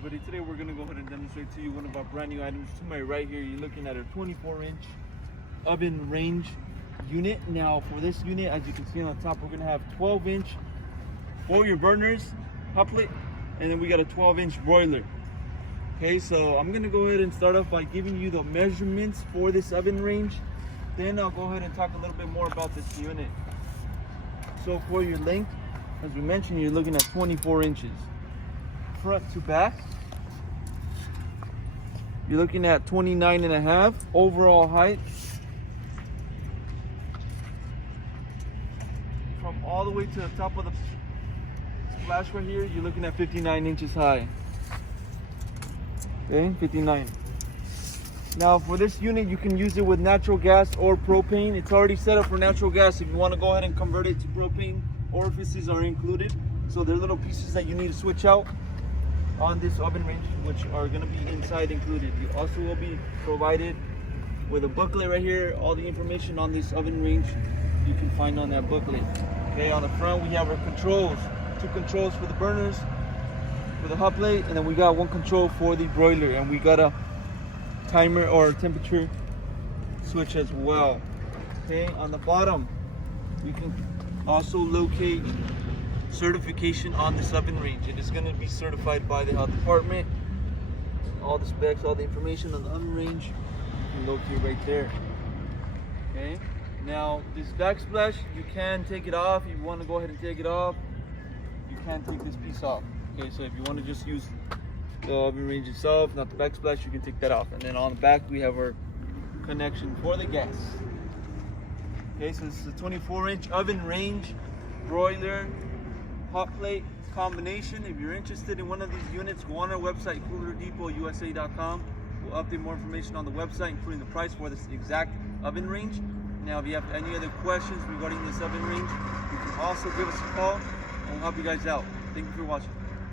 everybody, today we're going to go ahead and demonstrate to you one of our brand new items. To my right here, you're looking at a 24-inch oven range unit. Now for this unit, as you can see on the top, we're going to have 12-inch for your burners, hot plate, and then we got a 12-inch broiler. Okay, so I'm going to go ahead and start off by giving you the measurements for this oven range. Then I'll go ahead and talk a little bit more about this unit. So for your length, as we mentioned, you're looking at 24 inches. Front to back, you're looking at 29.5. Overall height, from all the way to the top of the splash right here, you're looking at 59 inches high. Okay, 59. Now for this unit, you can use it with natural gas or propane. It's already set up for natural gas. If you want to go ahead and convert it to propane, orifices are included. So they're little pieces that you need to switch out on this oven range, which are going to be inside included. You also will be provided with a booklet right here. All the information on this oven range you can find on that booklet. Okay, on the front we have our controls. 2 controls for the burners, for the hot plate, and then we got 1 control for the broiler, and we got a timer or temperature switch as well. Okay, on the bottom you can also locate certification on this oven range. It is going to be certified by the health department. All the specs, all the information on the oven range, you can locate right there. Okay, now this backsplash, you can take it off. If you want to go ahead and take it off, you can take this piece off. Okay, so if you want to just use the oven range itself, not the backsplash, you can take that off. And then on the back we have our connection for the gas. Okay, so this is a 24-inch oven range broiler hot plate combination. If you're interested in one of these units, go on our website, coolerdepot.usa.com. We'll update more information on the website, including the price for this exact oven range. Now if you have any other questions regarding this oven range, you can also give us a call and we'll help you guys out. Thank you for watching.